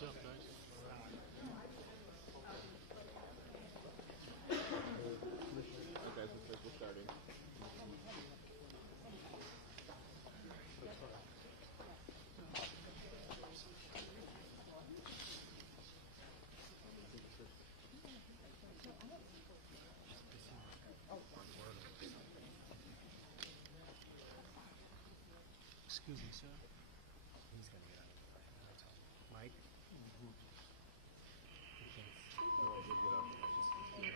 What's up, guys? Okay, so we're starting. Excuse me, sir. He's going to get out of the way. That's all. Mike?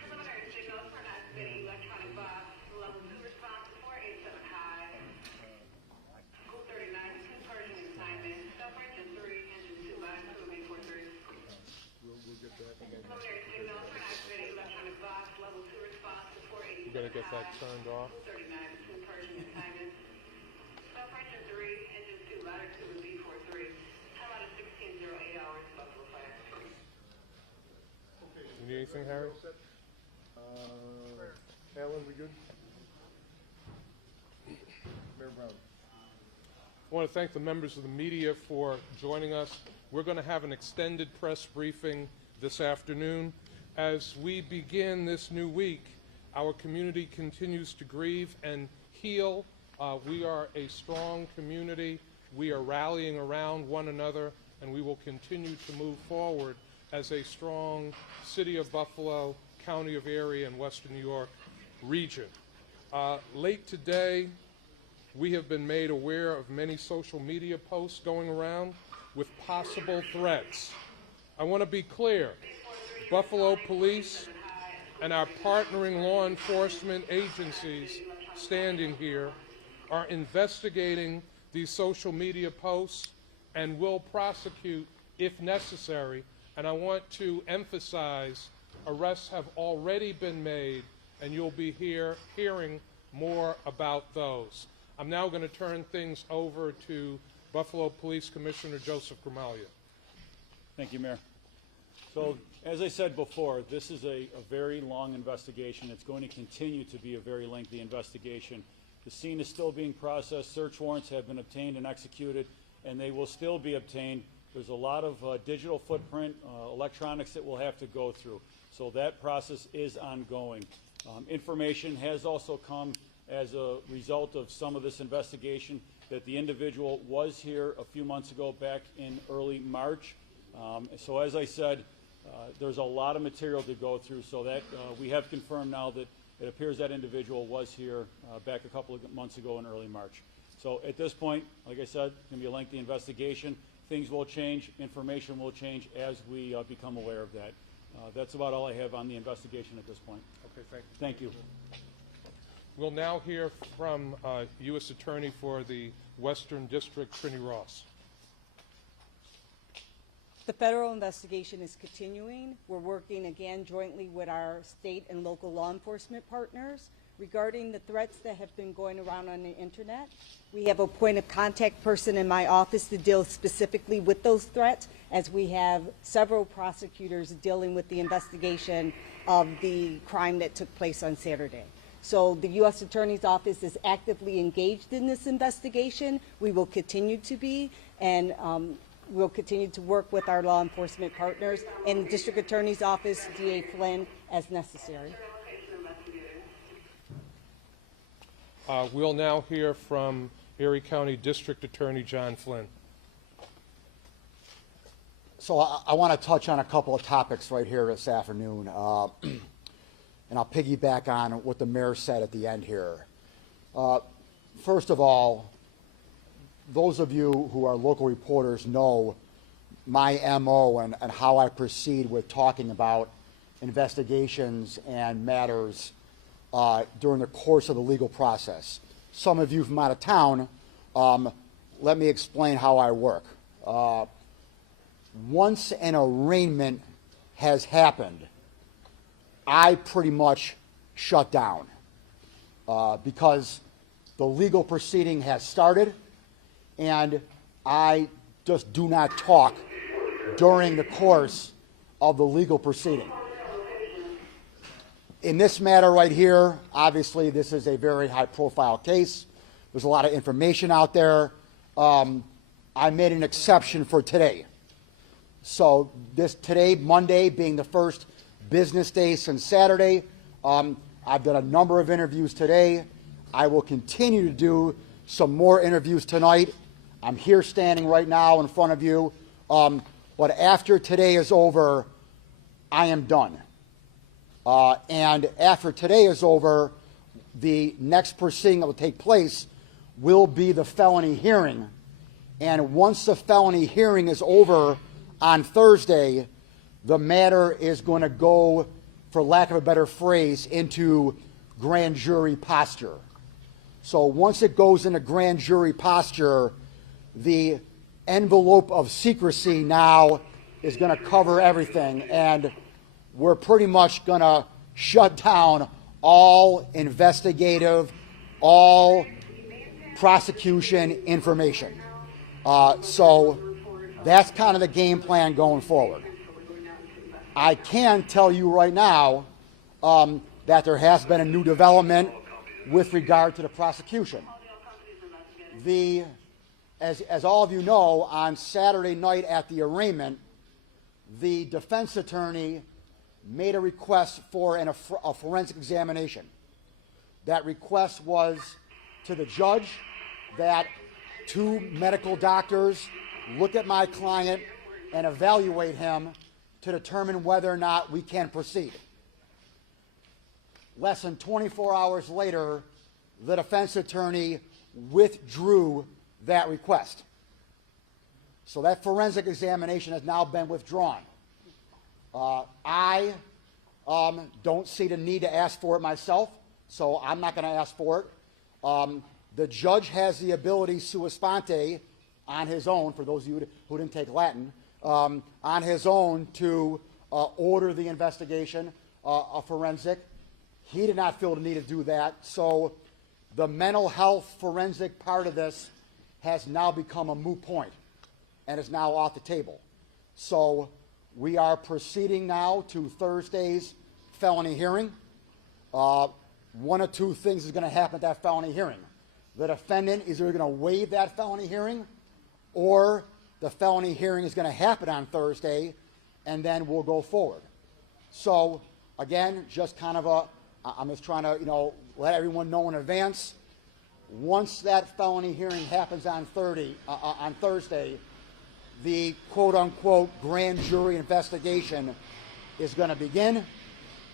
Preliminary signals for an activated electronic box, level 2 response, 487 high. School 39, 2 Persian assignment, self-engine 3, engine 2 by 2 B43. We'll get that. Preliminary signals for an activated electronic box, level 2 response, 487 You're gonna get that high. turned off. School 39, 2 Persian assignment, self-engine 3, engine 2 ladder 2 and B43. Time out of 16:08 hours, Buffalo Fire. You need anything, Harry? Alan, we good? Mayor Brown. I want to thank the members of the media for joining us. We're going to have an extended press briefing this afternoon. As we begin this new week, our community continues to grieve and heal. We are a strong community. We are rallying around one another, and we will continue to move forward as a strong City of Buffalo, County of Erie, and Western New York region. Late today, we have been made aware of many social media posts going around with possible threats. I want to be clear. Buffalo Police and our partnering law enforcement agencies standing here are investigating these social media posts and will prosecute if necessary. And I want to emphasize arrests have already been made, and you'll be hearing more about those. I'm now going to turn things over to Buffalo Police Commissioner Joseph Gramalia. Thank you, Mayor. So, as I said before, this is a very long investigation. It's going to continue to be a very lengthy investigation. The scene is still being processed. Search warrants have been obtained and executed, and they will still be obtained. There's a lot of digital footprint, electronics that we'll have to go through. So that process is ongoing. Information has also come as a result of some of this investigation that the individual was here a few months ago, back in early March. So as I said, there's a lot of material to go through, so that we have confirmed now that it appears that individual was here back a couple of months ago in early March. So at this point, like I said, it's going to be a lengthy investigation. Things will change, information will change as we become aware of that. That's about all I have on the investigation at this point. Okay, Thank you. We'll now hear from U.S. Attorney for the Western District, Trini Ross. The federal investigation is continuing. We're working again jointly with our state and local law enforcement partners regarding the threats that have been going around on the internet. We have a point of contact person in my office to deal specifically with those threats, as we have several prosecutors dealing with the investigation of the crime that took place on Saturday. So the U.S. Attorney's Office is actively engaged in this investigation. We will continue to be, and we'll continue to work with our law enforcement partners and the District Attorney's Office, DA Flynn, as necessary. We'll now hear from Erie County District Attorney John Flynn. So I want to touch on a couple of topics right here this afternoon, and I'll piggyback on what the mayor said at the end here. First of all, those of you who are local reporters know my MO and how I proceed with talking about investigations and matters during the course of the legal process. Some of you from out of town, let me explain how I work. Once an arraignment has happened, I pretty much shut down because the legal proceeding has started, and I just do not talk during the course of the legal proceeding. In this matter right here, obviously this is a very high-profile case. There's a lot of information out there. I made an exception for today So today, Monday, being the first business day since Saturday, I've done a number of interviews today. I will continue to do some more interviews tonight. I'm here standing right now in front of you. But after today is over, I am done. And after today is over, the next proceeding that will take place will be the felony hearing. And once the felony hearing is over on Thursday, the matter is going to go, for lack of a better phrase, into grand jury posture. So once it goes into grand jury posture, the envelope of secrecy now is going to cover everything, and we're pretty much going to shut down all investigative, all prosecution information. So that's kind of the game plan going forward. I can tell you right now that there has been a new development with regard to the prosecution. As all of you know, on Saturday night at the arraignment, the defense attorney made a request for a forensic examination. That request was to the judge that 2 medical doctors look at my client and evaluate him to determine whether or not we can proceed. Less than 24 hours later, the defense attorney withdrew that request. So that forensic examination has now been withdrawn. I don't see the need to ask for it myself, so I'm not going to ask for it. The judge has the ability, sua sponte, on his own, for those of you who didn't take Latin, on his own to order the investigation, a forensic. He did not feel the need to do that, so the mental health forensic part of this has now become a moot point and is now off the table. So we are proceeding now to Thursday's felony hearing. One of 2 things is going to happen at that felony hearing. The defendant is either going to waive that felony hearing, or the felony hearing is going to happen on Thursday, and then we'll go forward. So again, just kind of I'm just trying to, let everyone know in advance. Once that felony hearing happens on Thursday, the quote-unquote grand jury investigation is going to begin,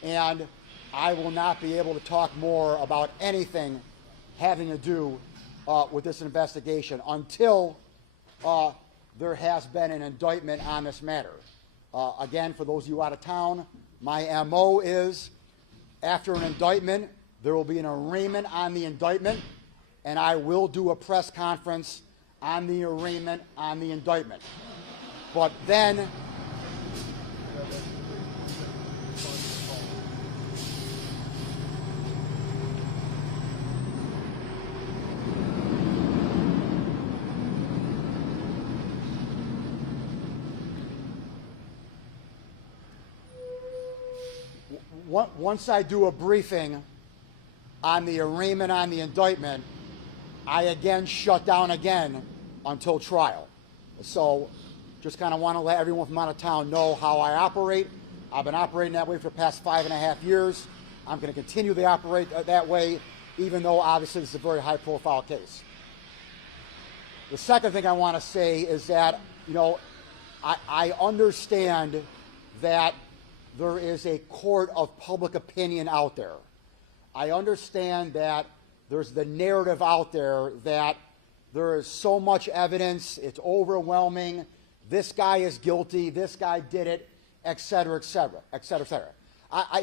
and I will not be able to talk more about anything having to do with this investigation until there has been an indictment on this matter. Again, for those of you out of town, my MO is after an indictment, there will be an arraignment on the indictment, and I will do a press conference on the arraignment on the indictment. But then once I do a briefing on the arraignment on the indictment, I again shut down again until trial. So just kind of want to let everyone from out of town know how I operate. I've been operating that way for the past 5.5 years. I'm going to continue to operate that way, even though obviously this is a very high-profile case. The second thing I want to say is that, I understand that there is a court of public opinion out there. I understand that there's the narrative out there that there is so much evidence, it's overwhelming, this guy is guilty, this guy did it, et cetera, et cetera, et cetera, et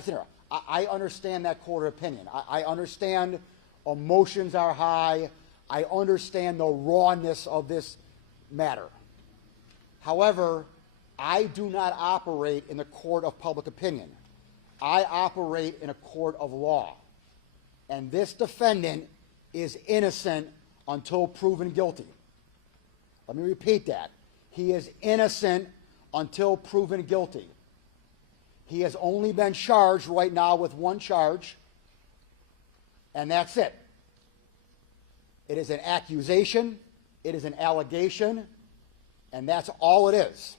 cetera. I understand that court of opinion. I understand emotions are high. I understand the rawness of this matter. However, I do not operate in the court of public opinion. I operate in a court of law. And this defendant is innocent until proven guilty. Let me repeat that. He is innocent until proven guilty. He has only been charged right now with 1 charge, and that's it. It is an accusation, it is an allegation, and that's all it is.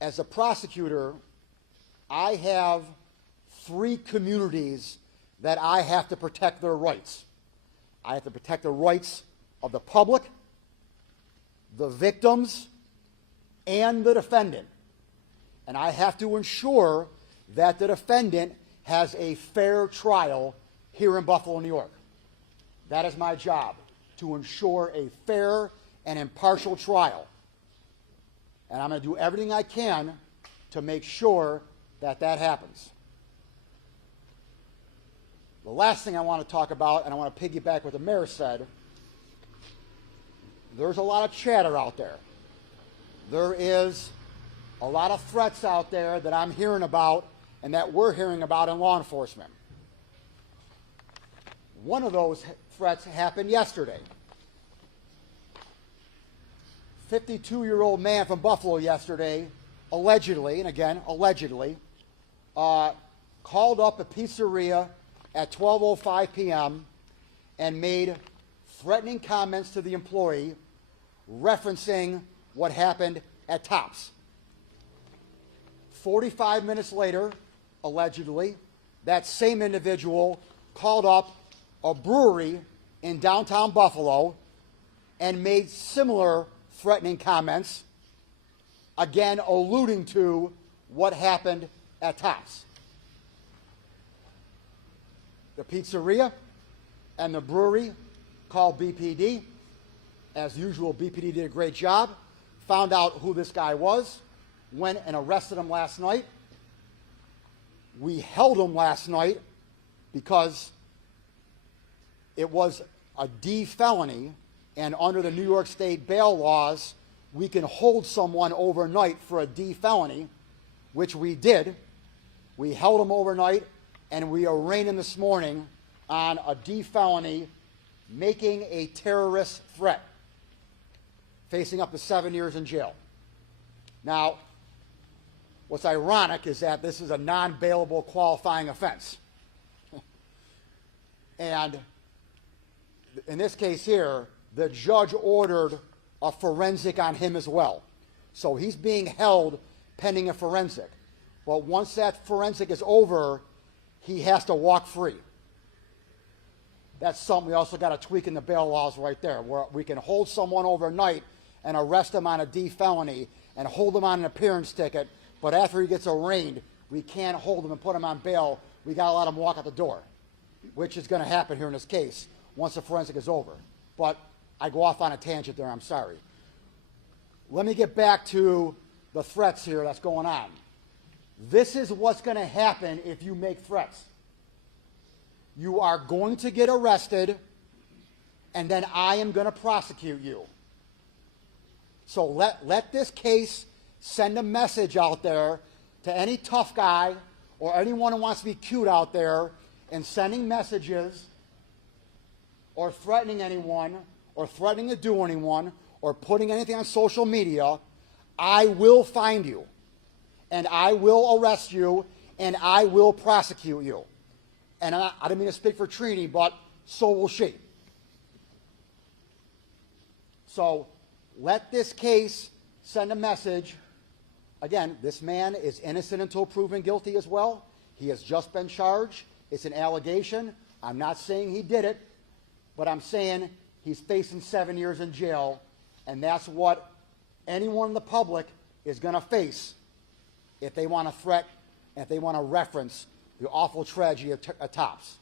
as a prosecutor, I have 3 communities that I have to protect their rights. I have to protect the rights of the public, the victims, and the defendant. And I have to ensure that the defendant has a fair trial here in Buffalo, New York. That is my job, to ensure a fair and impartial trial. And I'm going to do everything I can to make sure that that happens. The last thing I want to talk about, and I want to piggyback what the mayor said, there's a lot of chatter out there. There is a lot of threats out there that I'm hearing about and that we're hearing about in law enforcement. One of those threats happened yesterday. 52-year-old man from Buffalo yesterday, allegedly, and again, allegedly, called up a pizzeria at 12:05 p.m. and made threatening comments to the employee referencing what happened at Tops. 45 minutes later, allegedly, that same individual called up a brewery in downtown Buffalo and made similar threatening comments, again alluding to what happened at Tops. The pizzeria and the brewery called BPD. As usual, BPD did a great job, found out who this guy was, went and arrested him last night. We held him last night because it was a D felony, and under the New York State bail laws, we can hold someone overnight for a D felony, which we did. We held him overnight, and we arraigned him this morning on a D felony, making a terrorist threat, facing up to 7 years in jail. Now, what's ironic is that this is a non-bailable qualifying offense. And in this case here, the judge ordered a forensic on him as well. So he's being held pending a forensic. But once that forensic is over, he has to walk free. That's something we also got to tweak in the bail laws right there, where we can hold someone overnight and arrest him on a D felony and hold him on an appearance ticket, but after he gets arraigned, we can't hold him and put him on bail. We got to let him walk out the door, which is going to happen here in this case once the forensic is over. But I go off on a tangent there, I'm sorry. Let me get back to the threats here that's going on. This is what's going to happen if you make threats. You are going to get arrested, and then I am going to prosecute you. So let this case send a message out there to any tough guy or anyone who wants to be cute out there and sending messages or threatening anyone or threatening to do anyone or putting anything on social media. I will find you, and I will arrest you, and I will prosecute you. And I didn't mean to speak for Trini, but so will she. So let this case send a message. Again, this man is innocent until proven guilty as well. He has just been charged. It's an allegation. I'm not saying he did it, but I'm saying he's facing 7 years in jail, and that's what anyone in the public is going to face if they want to threat, and if they want to reference the awful tragedy of Tops.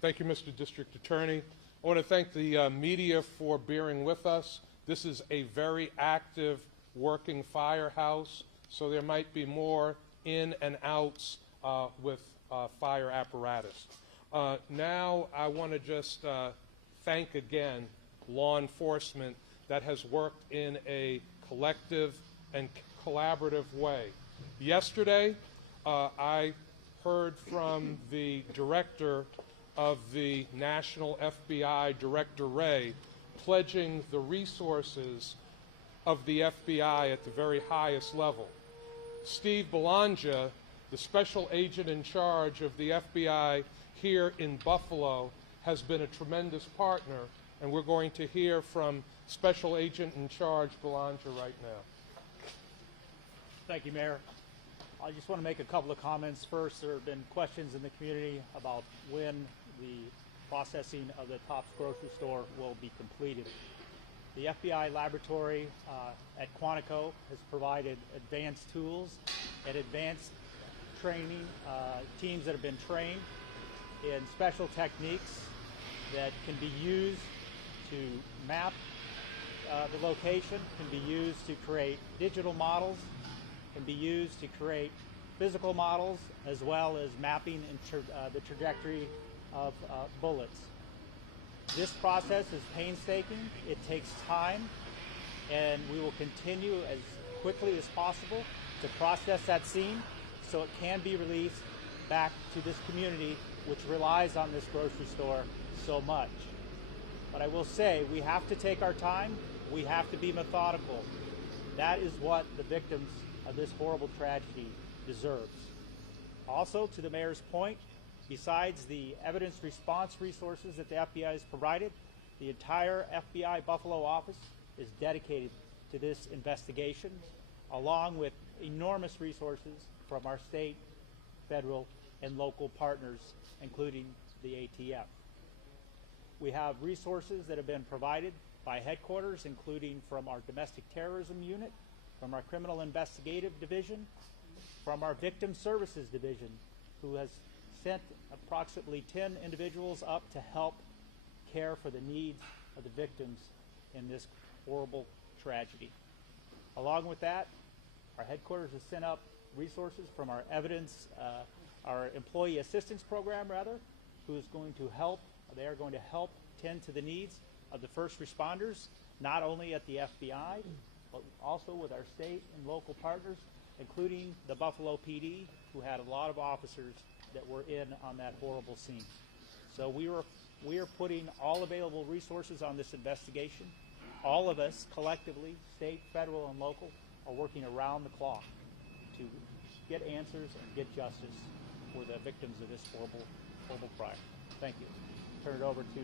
Thank you, Mr. District Attorney. I want to thank the media for bearing with us. This is a very active working firehouse, so there might be more in and outs with fire apparatus. Now I want to just thank again law enforcement that has worked in a collective and collaborative way. Yesterday, I heard from the director of the National FBI, Director Wray, pledging the resources of the FBI at the very highest level. Steve Belongia, the special agent in charge of the FBI here in Buffalo, has been a tremendous partner And we're going to hear from Special Agent in Charge, Belanger, right now. Thank you, Mayor. I just want to make a couple of comments. First, there have been questions in the community about when the processing of the Tops grocery store will be completed. The FBI laboratory at Quantico has provided advanced tools and advanced training, teams that have been trained in special techniques that can be used to map the location, can be used to create digital models, can be used to create physical models, as well as mapping and the trajectory of bullets. This process is painstaking, it takes time, and we will continue as quickly as possible to process that scene so it can be released back to this community which relies on this grocery store so much. But I will say, we have to take our time, we have to be methodical. That is what the victims of this horrible tragedy deserves. Also, to the mayor's point, besides the evidence response resources that the FBI has provided, the entire FBI Buffalo office is dedicated to this investigation, along with enormous resources from our state, federal, and local partners, including the ATF. We have resources that have been provided by headquarters, including from our domestic terrorism unit, from our criminal investigative division, from our victim services division, who has sent approximately 10 individuals up to help care for the needs of the victims in this horrible tragedy. Along with that, our headquarters has sent up resources from our our employee assistance program, who is going to help, they are going to help tend to the needs of the first responders, not only at the FBI, but also with our state and local partners, including the Buffalo PD, who had a lot of officers that were in on that horrible scene. So we are putting all available resources on this investigation. All of us collectively, state, federal, and local, are working around the clock to get answers and get justice for the victims of this horrible, horrible crime. Thank you. Turn it over to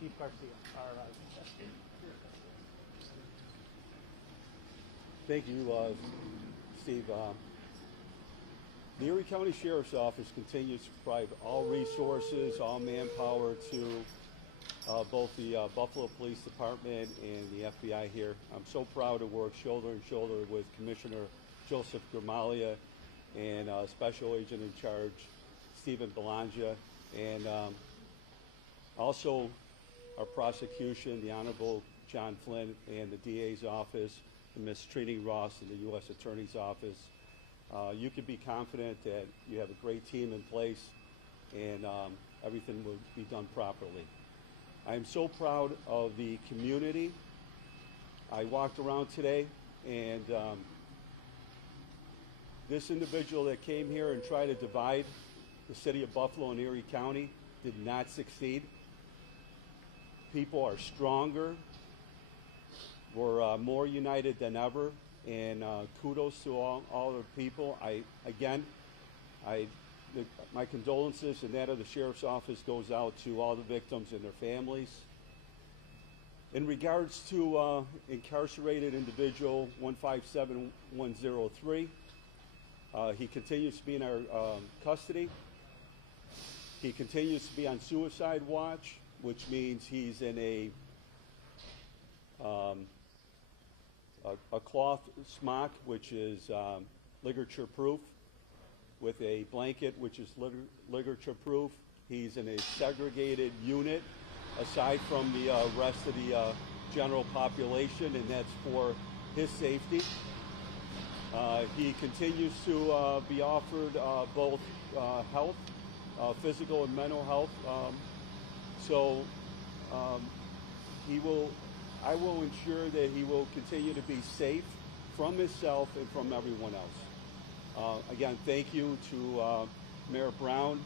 Chief Garcia, our investigator. Thank you, Steve. The Erie County Sheriff's Office continues to provide all resources, all manpower to both the Buffalo Police Department and the FBI here. I'm so proud to work shoulder to shoulder with Commissioner Joseph Gramalia and Special Agent in Charge Stephen Belanger, and also our prosecution, the Honorable John Flynn, and the DA's office, and Ms. Trini Ross in the U.S. Attorney's Office. You can be confident that you have a great team in place, and everything will be done properly. I am so proud of the community. I walked around today, and this individual that came here and tried to divide the city of Buffalo and Erie County did not succeed. People are stronger. We're more united than ever, and kudos to all the people. My condolences and that of the Sheriff's Office goes out to all the victims and their families. In regards to incarcerated individual 157103, he continues to be in our custody. He continues to be on suicide watch, which means he's in a cloth smock, which is ligature proof, with a blanket, which is ligature proof. He's in a segregated unit aside from the rest of the general population, and that's for his safety. He continues to be offered both health, physical and mental health. I will ensure that he will continue to be safe from himself and from everyone else. Again, thank you to Mayor Brown,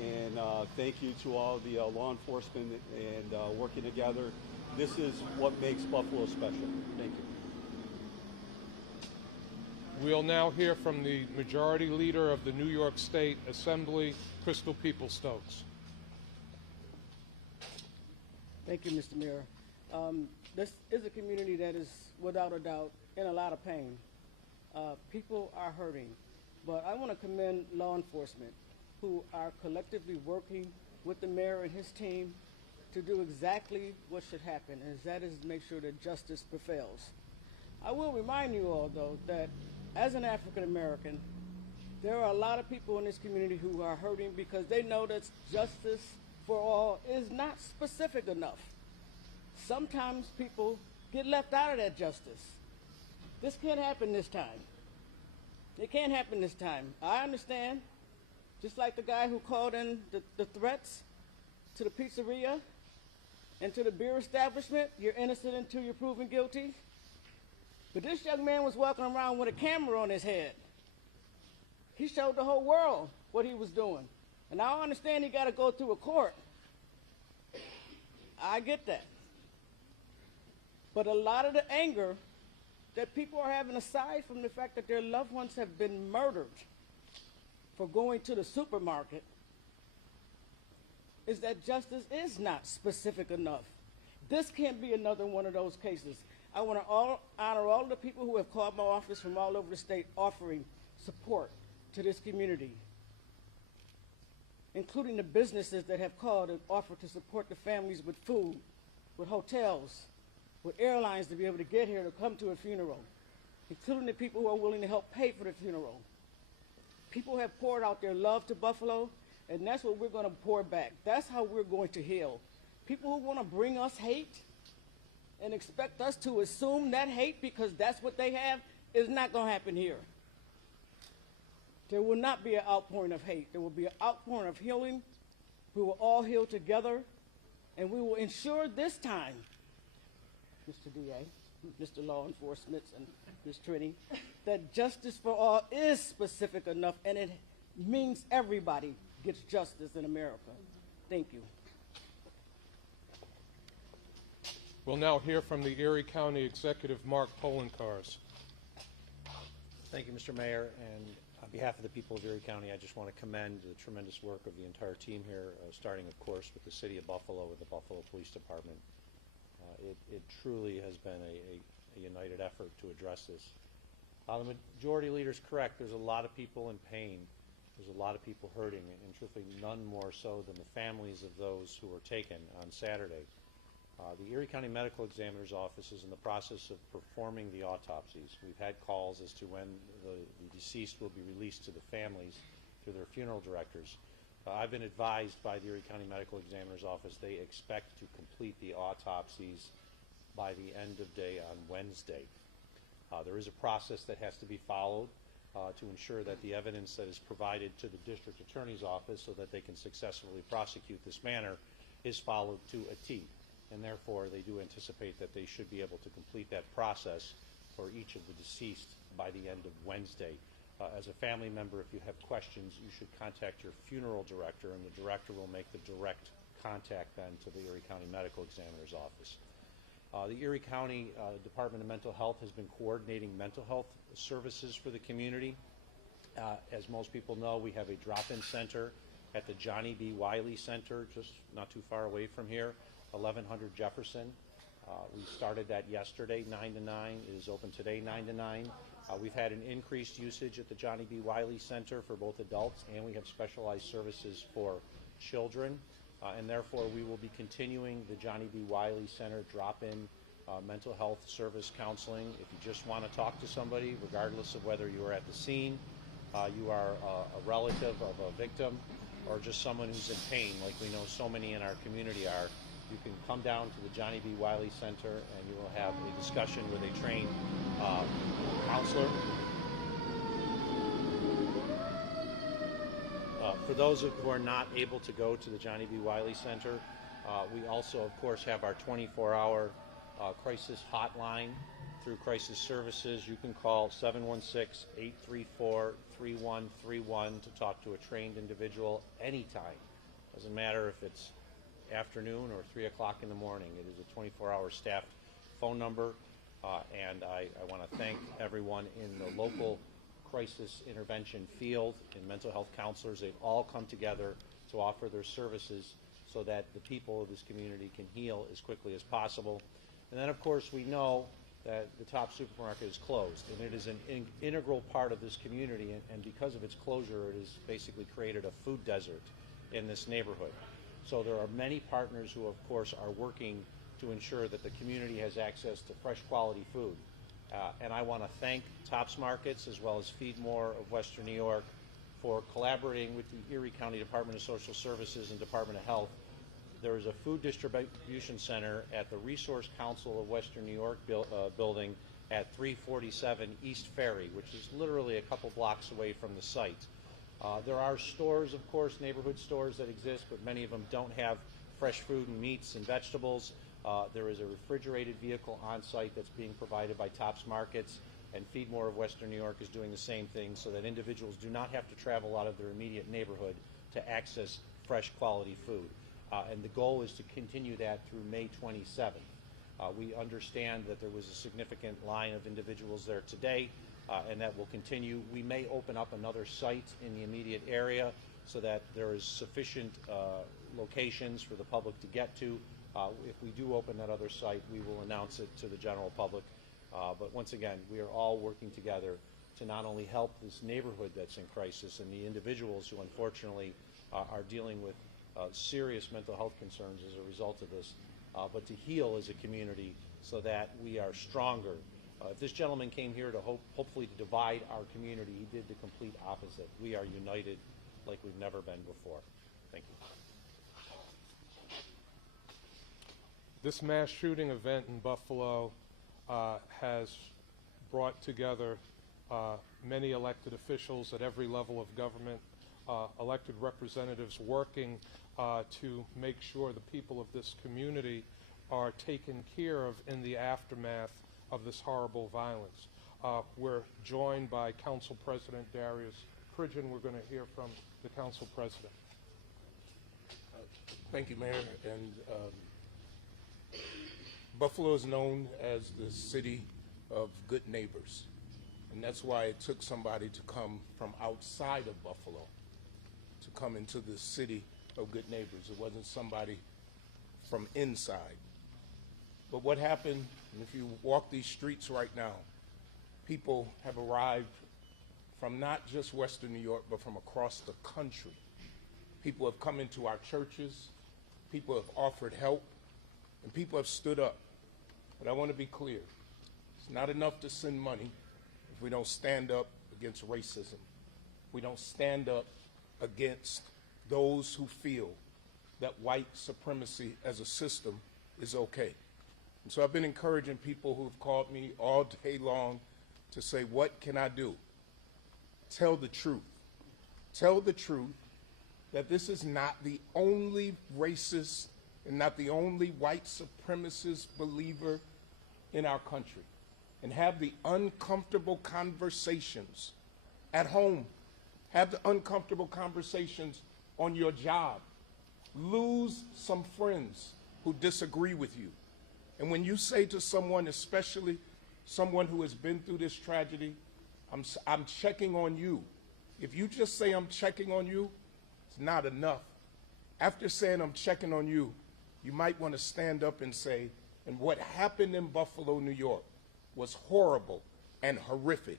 and thank you to all the law enforcement and working together. This is what makes Buffalo special. Thank you. We'll now hear from the Majority Leader of the New York State Assembly, Crystal Peoples-Stokes. Thank you, Mr. Mayor. This is a community that is, without a doubt, in a lot of pain. People are hurting, but I want to commend law enforcement who are collectively working with the mayor and his team to do exactly what should happen, and that is make sure that justice prevails. I will remind you all, though, that as an African American, there are a lot of people in this community who are hurting because they know that justice for all is not specific enough. Sometimes people get left out of that justice. This can't happen this time. It can't happen this time. I understand, just like the guy who called in the threats to the pizzeria and to the beer establishment, you're innocent until you're proven guilty. But this young man was walking around with a camera on his head. He showed the whole world what he was doing. And I understand he got to go through a court. I get that. But a lot of the anger that people are having, aside from the fact that their loved ones have been murdered for going to the supermarket, is that justice is not specific enough. This can't be another one of those cases. I want to honor all of the people who have called my office from all over the state offering support to this community, including the businesses that have called and offered to support the families with food, with hotels, with airlines to be able to get here to come to a funeral, including the people who are willing to help pay for the funeral. People have poured out their love to Buffalo, and that's what we're going to pour back. That's how we're going to heal. People who want to bring us hate and expect us to assume that hate because that's what they have is not going to happen here. There will not be an outpouring of hate. There will be an outpouring of healing. We will all heal together, and we will ensure this time, Mr. DA, Mr. Law Enforcement, and Ms. Trini, that justice for all is specific enough, and it means everybody gets justice in America. Thank you. We'll now hear from the Erie County Executive, Mark Polankars. Thank you, Mr. Mayor, and on behalf of the people of Erie County, I just want to commend the tremendous work of the entire team here, starting, of course, with the City of Buffalo and the Buffalo Police Department. It truly has been a united effort to address this. The majority leader is correct. There's a lot of people in pain. There's a lot of people hurting, and truthfully, none more so than the families of those who were taken on Saturday. The Erie County Medical Examiner's Office is in the process of performing the autopsies. We've had calls as to when the deceased will be released to the families through their funeral directors. I've been advised by the Erie County Medical Examiner's Office they expect to complete the autopsies by the end of day on Wednesday. There is a process that has to be followed to ensure that the evidence that is provided to the District Attorney's Office so that they can successfully prosecute this matter is followed to a T. And therefore, they do anticipate that they should be able to complete that process for each of the deceased by the end of Wednesday. As a family member, if you have questions, you should contact your funeral director, and the director will make the direct contact then to the Erie County Medical Examiner's Office. The Erie County Department of Mental Health has been coordinating mental health services for the community. As most people know, we have a drop-in center at the Johnny B. Wiley Center, just not too far away from here, 1100 Jefferson. We started that yesterday, 9 to 9. It is open today, 9 to 9. We've had an increased usage at the Johnny B. Wiley Center for both adults, and we have specialized services for children. And therefore, we will be continuing the Johnny B. Wiley Center drop-in mental health service counseling. If you just want to talk to somebody, regardless of whether you are at the scene, you are a relative of a victim, or just someone who's in pain, like we know so many in our community are, you can come down to the Johnny B. Wiley Center and you will have a discussion with a trained counselor. For those who are not able to go to the Johnny B. Wiley Center, we also, of course, have our 24-hour crisis hotline through Crisis Services. You can call 716-834-3131 to talk to a trained individual anytime. Doesn't matter if it's afternoon or 3 o'clock in the morning. It is a 24-hour staffed phone number, and I want to thank everyone in the local crisis intervention field and mental health counselors. They've all come together to offer their services so that the people of this community can heal as quickly as possible. And then, of course, we know that the Top supermarket is closed, and it is an integral part of this community, and because of its closure, it has basically created a food desert in this neighborhood. So there are many partners who, of course, are working to ensure that the community has access to fresh quality food. And I want to thank Tops Markets as well as Feed More of Western New York for collaborating with the Erie County Department of Social Services and Department of Health. There is a food distribution center at the Resource Council of Western New York building at 347 East Ferry, which is literally a couple blocks away from the site. There are stores, of course, neighborhood stores that exist, but many of them don't have fresh food and meats and vegetables. There is a refrigerated vehicle on site that's being provided by Tops Markets, and Feed More of Western New York is doing the same thing so that individuals do not have to travel out of their immediate neighborhood to access fresh quality food. And the goal is to continue that through May 27th. We understand that there was a significant line of individuals there today, and that will continue. We may open up another site in the immediate area so that there is sufficient locations for the public to get to. If we do open that other site, we will announce it to the general public. But once again, we are all working together to not only help this neighborhood that's in crisis and the individuals who unfortunately are dealing with serious mental health concerns as a result of this, but to heal as a community so that we are stronger. If this gentleman came here to hopefully to divide our community, he did the complete opposite. We are united like we've never been before. Thank you. This mass shooting event in Buffalo has brought together many elected officials at every level of government, elected representatives working to make sure the people of this community are taken care of in the aftermath of this horrible violence. We're joined by Council President Darius Pridgen. We're going to hear from the Council President. Thank you, Mayor. And Buffalo is known as the city of good neighbors. And that's why it took somebody to come from outside of Buffalo to come into the city of good neighbors. It wasn't somebody from inside. But what happened, and if you walk these streets right now, people have arrived from not just Western New York, but from across the country. People have come into our churches, people have offered help, and people have stood up. But I want to be clear, it's not enough to send money if we don't stand up against racism. We don't stand up against those who feel that white supremacy as a system is okay. And so I've been encouraging people who have called me all day long to say, what can I do? Tell the truth. Tell the truth that this is not the only racist and not the only white supremacist believer in our country. And have the uncomfortable conversations at home. Have the uncomfortable conversations on your job. Lose some friends who disagree with you. And when you say to someone, especially someone who has been through this tragedy, I'm checking on you. If you just say I'm checking on you, it's not enough. After saying I'm checking on you, you might want to stand up and say, and what happened in Buffalo, New York was horrible and horrific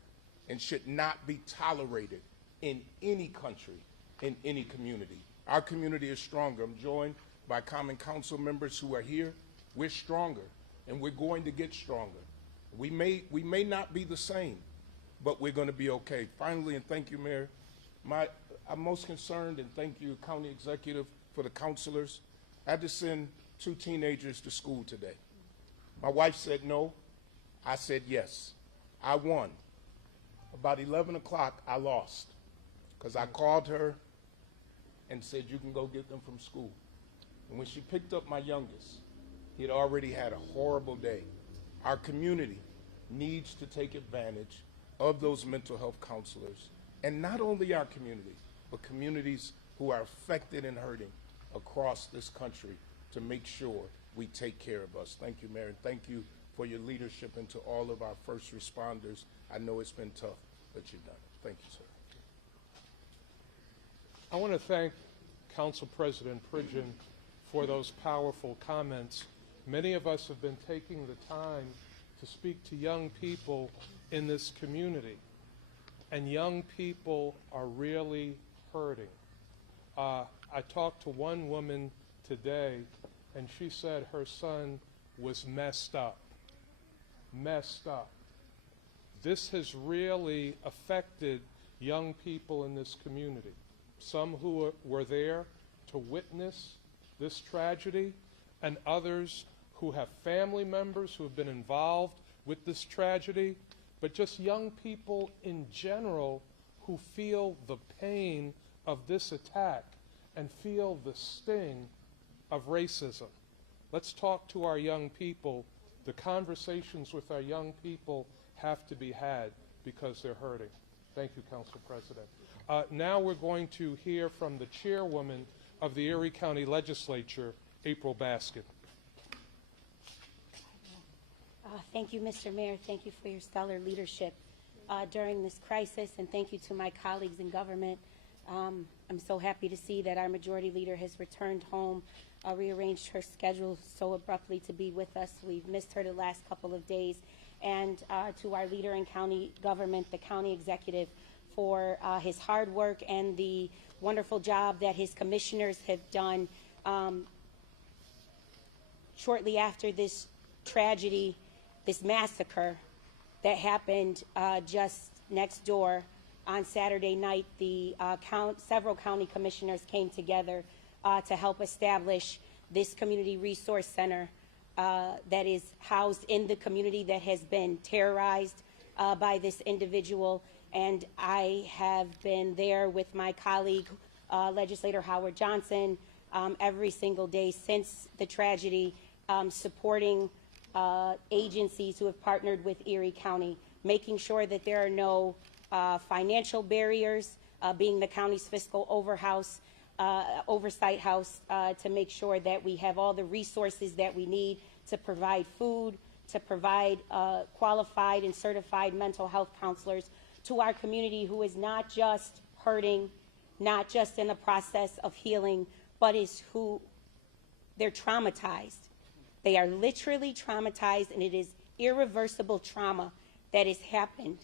and should not be tolerated in any country, in any community. Our community is stronger. I'm joined by Common Council members who are here. We're stronger, and we're going to get stronger. We may not be the same, but we're going to be okay. Finally, and thank you, Mayor, I'm most concerned, and thank you, County Executive, for the counselors. I had to send 2 teenagers to school today. My wife said no. I said yes. I won. About 11 o'clock, I lost because I called her and said, you can go get them from school. And when she picked up my youngest, he had already had a horrible day. Our community needs to take advantage of those mental health counselors, and not only our community, but communities who are affected and hurting across this country to make sure we take care of us. Thank you, Mayor, and thank you for your leadership, and to all of our first responders. I know it's been tough, but you've done it. Thank you, sir. I want to thank Council President Pridgen for those powerful comments. Many of us have been taking the time to speak to young people in this community, and young people are really hurting. I talked to one woman today, and she said her son was messed up. Messed up. This has really affected young people in this community. Some who were there to witness this tragedy, and others who have family members who have been involved with this tragedy, but just young people in general who feel the pain of this attack and feel the sting of racism. Let's talk to our young people. The conversations with our young people have to be had because they're hurting. Thank you, Council President. Now we're going to hear from the chairwoman of the Erie County Legislature, April Baskin. Thank you, Mr. Mayor. Thank you for your stellar leadership during this crisis, and thank you to my colleagues in government. I'm so happy to see that our majority leader has returned home, rearranged her schedule so abruptly to be with us. We've missed her the last couple of days. And to our leader in county government, the county executive, for his hard work and the wonderful job that his commissioners have done. Shortly after this tragedy, this massacre that happened just next door on Saturday night, the several county commissioners came together to help establish this community resource center that is housed in the community that has been terrorized by this individual. And I have been there with my colleague, Legislator Howard Johnson, every single day since the tragedy, supporting agencies who have partnered with Erie County, making sure that there are no financial barriers, being the county's fiscal oversight house, to make sure that we have all the resources that we need to provide food, to provide qualified and certified mental health counselors to our community who is not just hurting, not just in the process of healing, but is who they're traumatized. They are literally traumatized, and it is irreversible trauma that has happened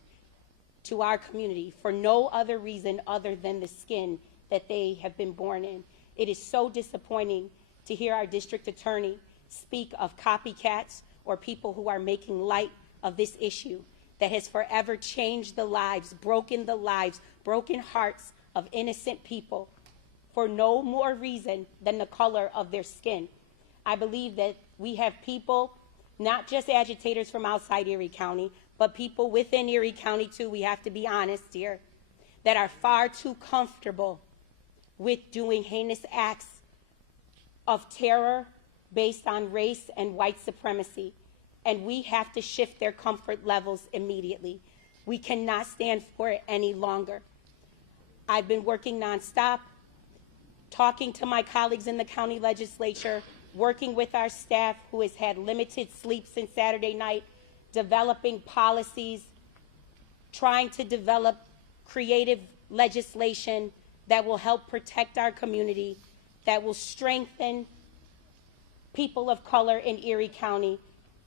to our community for no other reason other than the skin that they have been born in. It is so disappointing to hear our district attorney speak of copycats or people who are making light of this issue that has forever changed the lives, broken hearts of innocent people for no more reason than the color of their skin. I believe that we have people, not just agitators from outside Erie County, but people within Erie County too, we have to be honest here, that are far too comfortable with doing heinous acts of terror based on race and white supremacy. And we have to shift their comfort levels immediately. We cannot stand for it any longer. I've been working nonstop, talking to my colleagues in the county legislature, working with our staff who has had limited sleep since Saturday night, developing policies, trying to develop creative legislation that will help protect our community, that will strengthen people of color in Erie County,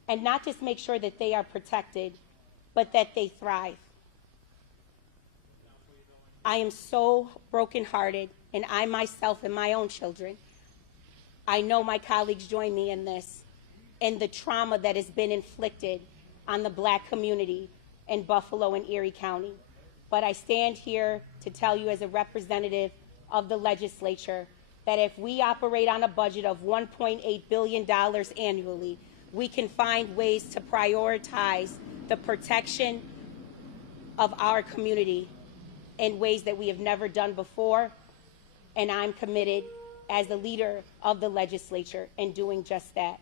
and not just make sure that they are protected, but that they thrive. I am so brokenhearted, and I myself and my own children, I know my colleagues join me in this, and the trauma that has been inflicted on the Black community in Buffalo and Erie County. But I stand here to tell you as a representative of the legislature that if we operate on a budget of $1.8 billion annually, we can find ways to prioritize the protection of our community in ways that we have never done before. And I'm committed as the leader of the legislature in doing just that.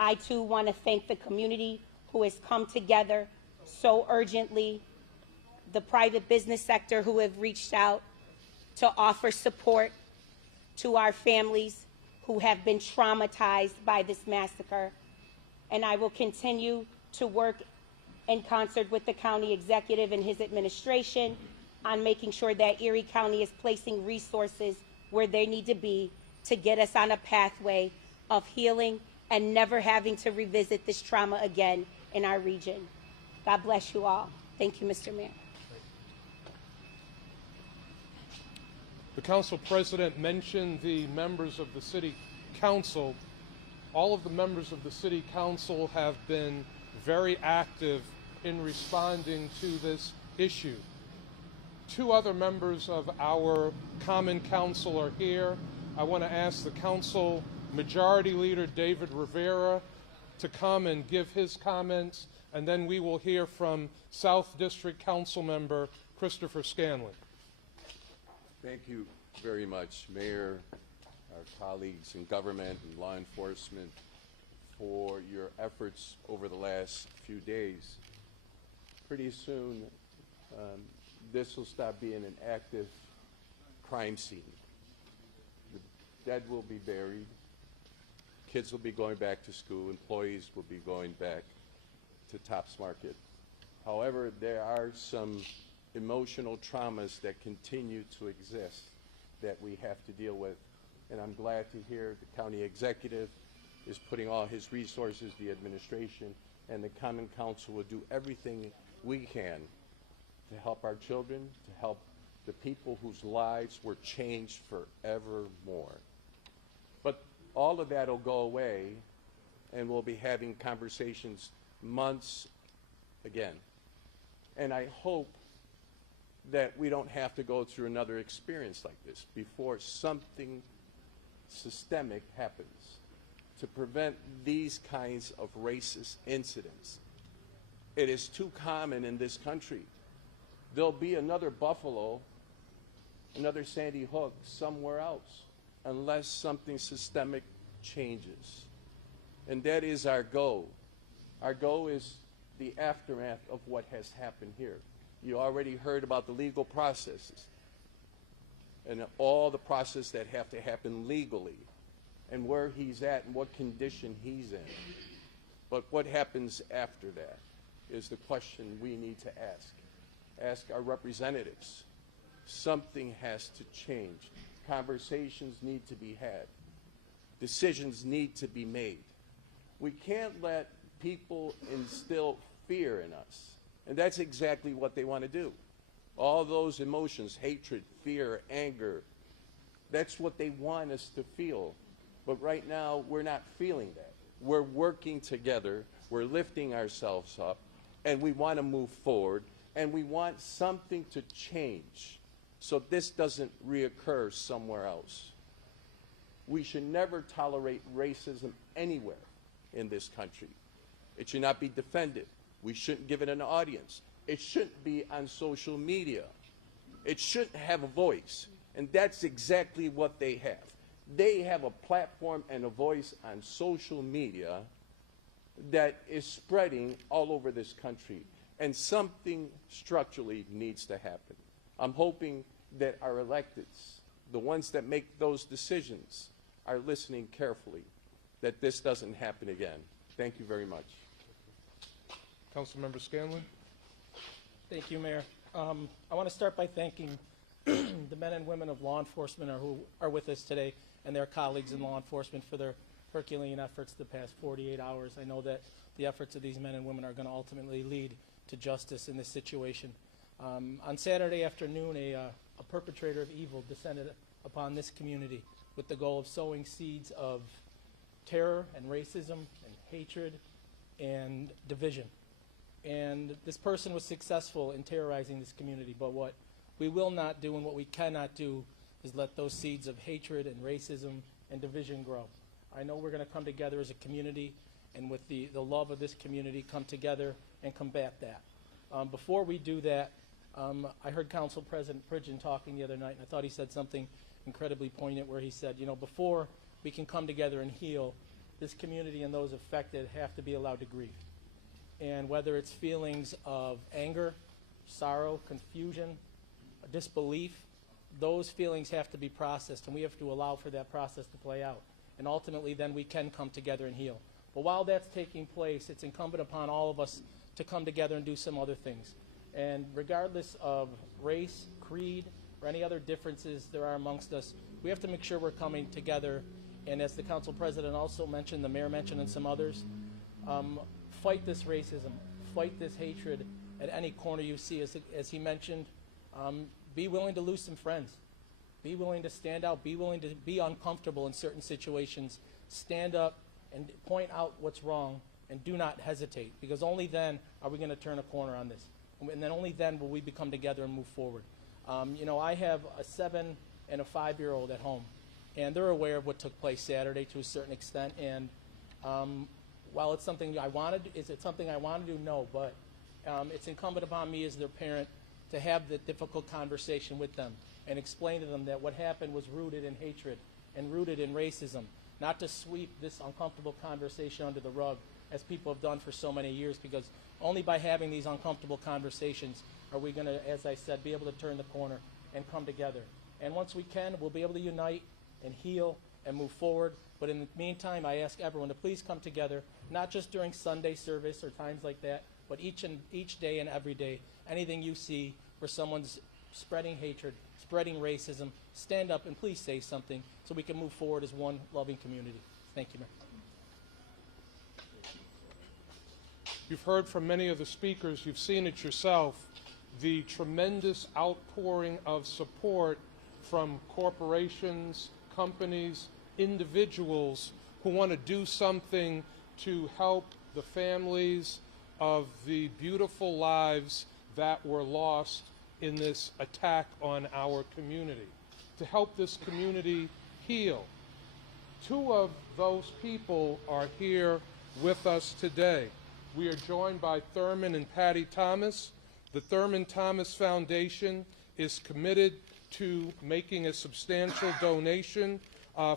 I too want to thank the community who has come together so urgently, the private business sector who have reached out to offer support to our families who have been traumatized by this massacre. And I will continue to work in concert with the county executive and his administration on making sure that Erie County is placing resources where they need to be to get us on a pathway of healing and never having to revisit this trauma again in our region. God bless you all. Thank you, Mr. Mayor. The council president mentioned the members of the city council. All of the members of the city council have been very active in responding to this issue. 2 other members of our common council are here. I want to ask the council majority leader David Rivera to come and give his comments, and then we will hear from South District Council member Christopher Scanlon. Thank you very much, Mayor, our colleagues in government and law enforcement, for your efforts over the last few days. Pretty soon, this will stop being an active crime scene. The dead will be buried. Kids will be going back to school. Employees will be going back to Tops Market. However, there are some emotional traumas that continue to exist that we have to deal with. And I'm glad to hear the county executive is putting all his resources, the administration, and the Common Council will do everything we can to help our children, to help the people whose lives were changed forevermore. But all of that will go away, and we'll be having conversations months again. And I hope that we don't have to go through another experience like this before something systemic happens to prevent these kinds of racist incidents. It is too common in this country. There'll be another Buffalo, another Sandy Hook somewhere else, unless something systemic changes. And that is our goal. Our goal is the aftermath of what has happened here. You already heard about the legal processes and all the process that have to happen legally and where he's at and what condition he's in. But what happens after that is the question we need to ask. Ask our representatives. Something has to change. Conversations need to be had. Decisions need to be made. We can't let people instill fear in us. And that's exactly what they want to do. All those emotions, hatred, fear, anger, that's what they want us to feel. But right now, we're not feeling that. We're working together, we're lifting ourselves up, and we want to move forward, and we want something to change so this doesn't reoccur somewhere else. We should never tolerate racism anywhere in this country. It should not be defended. We shouldn't give it an audience. It shouldn't be on social media. It shouldn't have a voice. And that's exactly what they have. They have a platform and a voice on social media that is spreading all over this country. And something structurally needs to happen. I'm hoping that our electeds, the ones that make those decisions, are listening carefully, that this doesn't happen again. Thank you very much. Councilmember Scanlon. Thank you, Mayor. I want to start by thanking the men and women of law enforcement who are with us today and their colleagues in law enforcement for their Herculean efforts the past 48 hours. I know that the efforts of these men and women are going to ultimately lead to justice in this situation. On Saturday afternoon, a perpetrator of evil descended upon this community with the goal of sowing seeds of terror and racism and hatred and division. And this person was successful in terrorizing this community, but what we will not do and what we cannot do is let those seeds of hatred and racism and division grow. I know we're going to come together as a community and with the love of this community come together and combat that. Before we do that, I heard Council President Pridgeon talking the other night, and I thought he said something incredibly poignant where he said, you know, before we can come together and heal, this community and those affected have to be allowed to grieve. And whether it's feelings of anger, sorrow, confusion, disbelief, those feelings have to be processed, and we have to allow for that process to play out. And ultimately, then we can come together and heal. But while that's taking place, it's incumbent upon all of us to come together and do some other things. And regardless of race, creed, or any other differences there are amongst us, we have to make sure we're coming together. And as the council president also mentioned, the mayor mentioned, and some others, fight this racism, fight this hatred at any corner you see. As he mentioned, be willing to lose some friends. Be willing to stand out. Be willing to be uncomfortable in certain situations. Stand up and point out what's wrong, and do not hesitate, because only then are we going to turn a corner on this. And then only then will we become together and move forward. I have a 7 and a 5-year-old at home, and they're aware of what took place Saturday to a certain extent. And while it's something I wanted, is it something I want to do? No, but it's incumbent upon me as their parent to have the difficult conversation with them and explain to them that what happened was rooted in hatred and rooted in racism, not to sweep this uncomfortable conversation under the rug as people have done for so many years, because only by having these uncomfortable conversations are we going to, as I said, be able to turn the corner and come together. And once we can, we'll be able to unite and heal and move forward. But in the meantime, I ask everyone to please come together, not just during Sunday service or times like that, but each day and every day. Anything you see where someone's spreading hatred, spreading racism, stand up and please say something so we can move forward as one loving community. Thank you, Mayor. You've heard from many of the speakers, you've seen it yourself, the tremendous outpouring of support from corporations, companies, individuals who want to do something to help the families of the beautiful lives that were lost in this attack on our community, to help this community heal. 2 of those people are here with us today. We are joined by Thurman and Patty Thomas. The Thurman Thomas Foundation is committed to making a substantial donation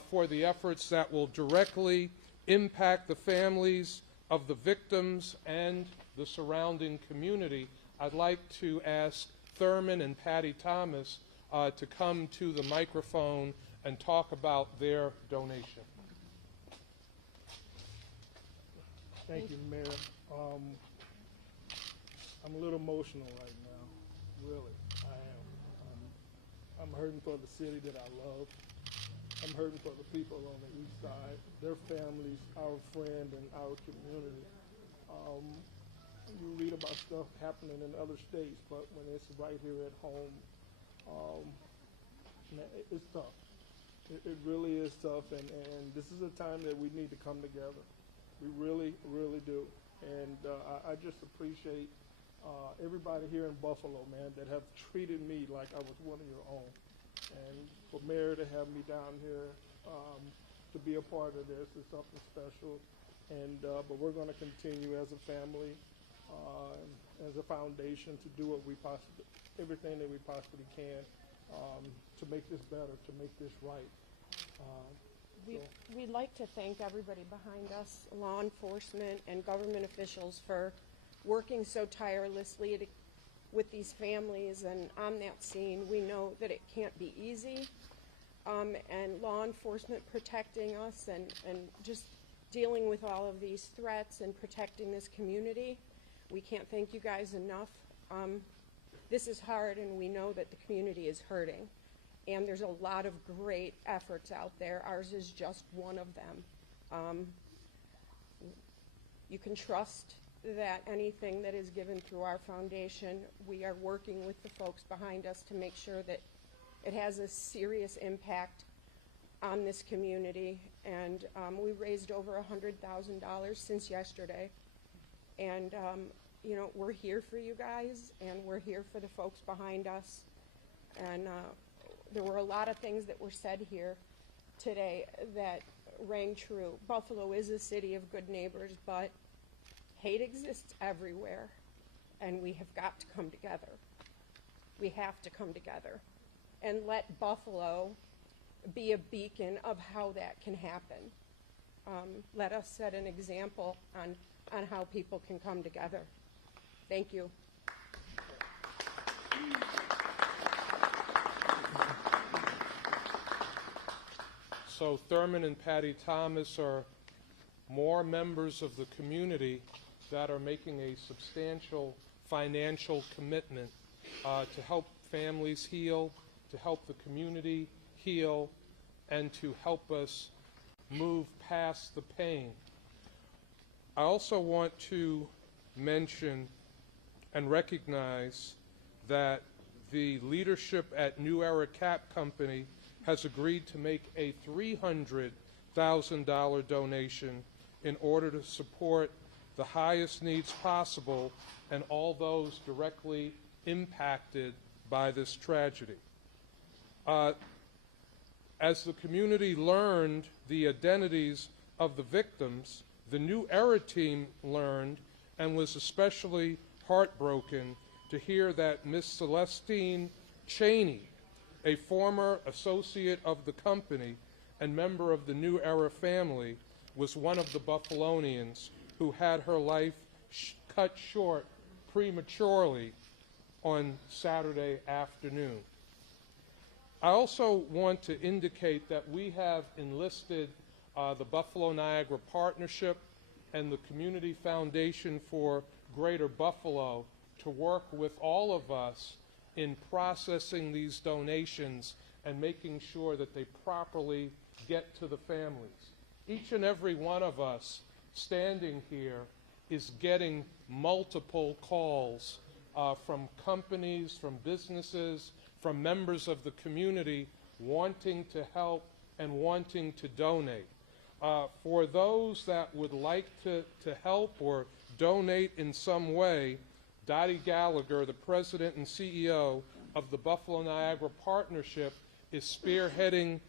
for the efforts that will directly impact the families of the victims and the surrounding community. I'd like to ask Thurman and Patty Thomas to come to the microphone and talk about their donation. Thank you, Mayor. I'm a little emotional right now, really. I am. I'm hurting for the city that I love. I'm hurting for the people on the east side, their families, our friend, and our community. You read about stuff happening in other states, but when it's right here at home, it's tough. It really is tough, and this is a time that we need to come together. We really, really do. And I just appreciate everybody here in Buffalo, man, that have treated me like I was one of your own. And for Mayor to have me down here to be a part of this is something special. And but we're going to continue as a family, as a foundation, to do what we possibly, everything that we possibly can to make this better, to make this right. We'd like to thank everybody behind us, law enforcement and government officials, for working so tirelessly with these families and on that scene. We know that it can't be easy, and law enforcement protecting us and just dealing with all of these threats and protecting this community. We can't thank you guys enough. This is hard, and we know that the community is hurting. And there's a lot of great efforts out there. Ours is just one of them. You can trust that anything that is given through our foundation, we are working with the folks behind us to make sure that it has a serious impact on this community. And we raised over $100,000 since yesterday. And you know, we're here for you guys, and we're here for the folks behind us. And there were a lot of things that were said here today that rang true. Buffalo is a city of good neighbors, but hate exists everywhere, and we have got to come together. We have to come together and let Buffalo be a beacon of how that can happen. Let us set an example on how people can come together. Thank you. So Thurman and Patty Thomas are more members of the community that are making a substantial financial commitment to help families heal, to help the community heal, and to help us move past the pain. I also want to mention and recognize that the leadership at New Era Cap Company has agreed to make a $300,000 donation in order to support the highest needs possible and all those directly impacted by this tragedy. As the community learned the identities of the victims, the New Era team learned and was especially heartbroken to hear that Miss Celestine Cheney, a former associate of the company and member of the New Era family, was one of the Buffalonians who had her life cut short prematurely on Saturday afternoon. I also want to indicate that we have enlisted the Buffalo Niagara Partnership and the Community Foundation for Greater Buffalo to work with all of us in processing these donations and making sure that they properly get to the families. Each and every one of us standing here is getting multiple calls from companies, from businesses, from members of the community wanting to help and wanting to donate. For those that would like to help or donate in some way, Dottie Gallagher, the president and CEO of the Buffalo Niagara Partnership, is spearheading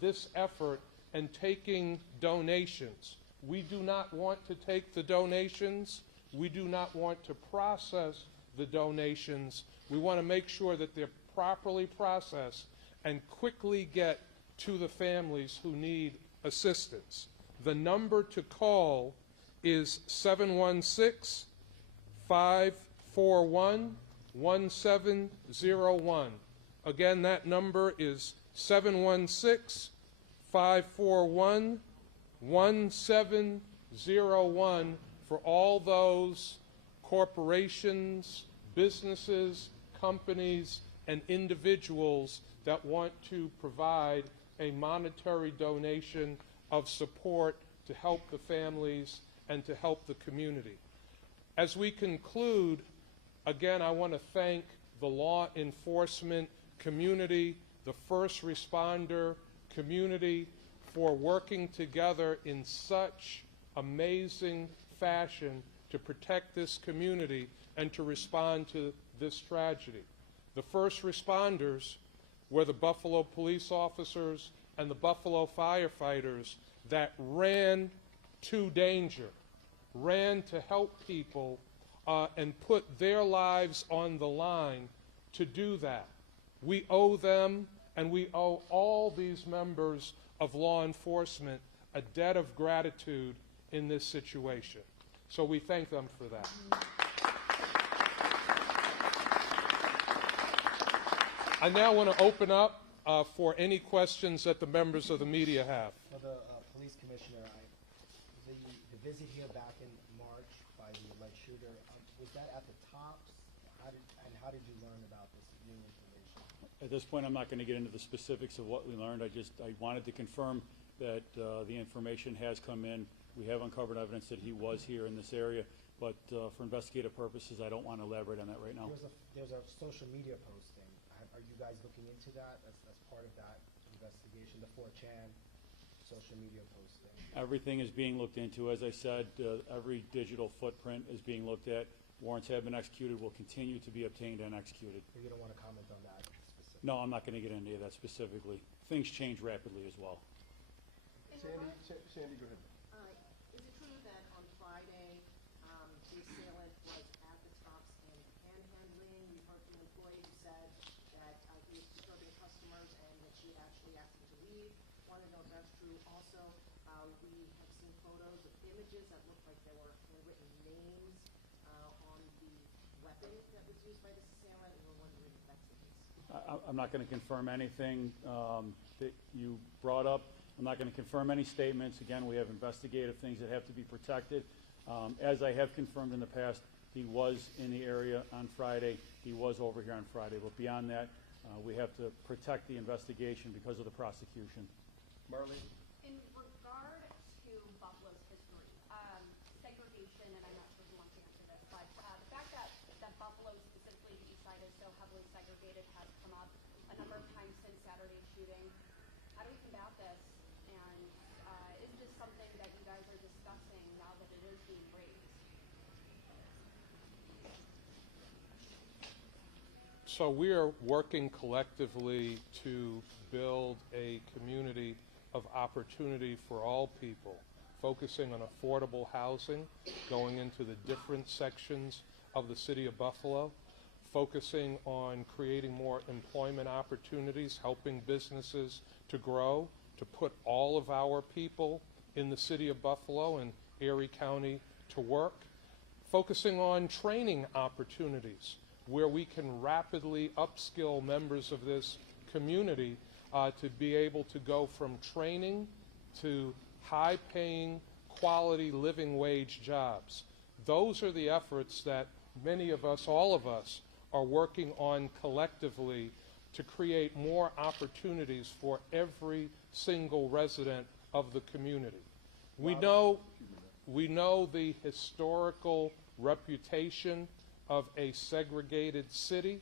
this effort and taking donations. We do not want to take the donations. We do not want to process the donations. We want to make sure that they're properly processed and quickly get to the families who need assistance. The number to call is 716-541-1701. Again, that number is 716-541-1701 for all those corporations, businesses, companies, and individuals that want to provide a monetary donation of support to help the families and to help the community. As we conclude, again, I want to thank the law enforcement community, the first responder community, for working together in such amazing fashion to protect this community and to respond to this tragedy. The first responders were the Buffalo police officers and the Buffalo firefighters that ran to danger, ran to help people and put their lives on the line to do that. We owe them, and we owe all these members of law enforcement a debt of gratitude in this situation. So we thank them for that. I now want to open up for any questions that the members of the media have. For the police commissioner, the visit here back in March by the alleged shooter, was that at the tops? How did you learn about this new information? At this point, I'm not going to get into the specifics of what we learned. I wanted to confirm that the information has come in. We have uncovered evidence that he was here in this area, but for investigative purposes, I don't want to elaborate on that right now. There's a social media posting. Are you guys looking into that as part of that investigation, the 4chan social media posting? Everything is being looked into. As I said, every digital footprint is being looked at. Warrants have been executed, will continue to be obtained and executed. You don't want to comment on that specifically? No, I'm not going to get into any of that specifically. Things change rapidly as well. Sandy, go ahead. Is it true that on Friday, the assailant was at the Tops and panhandling? We heard from an employee who said that he was disturbing customers and that she actually asked him to leave. Want to know if that's true. Also, we have seen photos of images that look like there were handwritten names on the weapon that was used by this assailant, and we're wondering if that's the case. I'm not going to confirm anything that you brought up. I'm not going to confirm any statements. Again, we have investigative things that have to be protected. As I have confirmed in the past, he was in the area on Friday. He was over here on Friday. But beyond that, we have to protect the investigation because of the prosecution. Marlene? In regard to Buffalo's history, segregation, and I'm not sure who wants to answer this, but the fact that Buffalo, specifically the east side, is so heavily segregated has come up a number of times since Saturday's shooting. How do we combat this? And is this something that you guys are discussing now that it is being raised? So we are working collectively to build a community of opportunity for all people, focusing on affordable housing, going into the different sections of the city of Buffalo, focusing on creating more employment opportunities, helping businesses to grow, to put all of our people in the city of Buffalo and Erie County to work, focusing on training opportunities where we can rapidly upskill members of this community to be able to go from training to high-paying, quality living wage jobs. Those are the efforts that many of us, all of us, are working on collectively to create more opportunities for every single resident of the community. We know the historical reputation of a segregated city.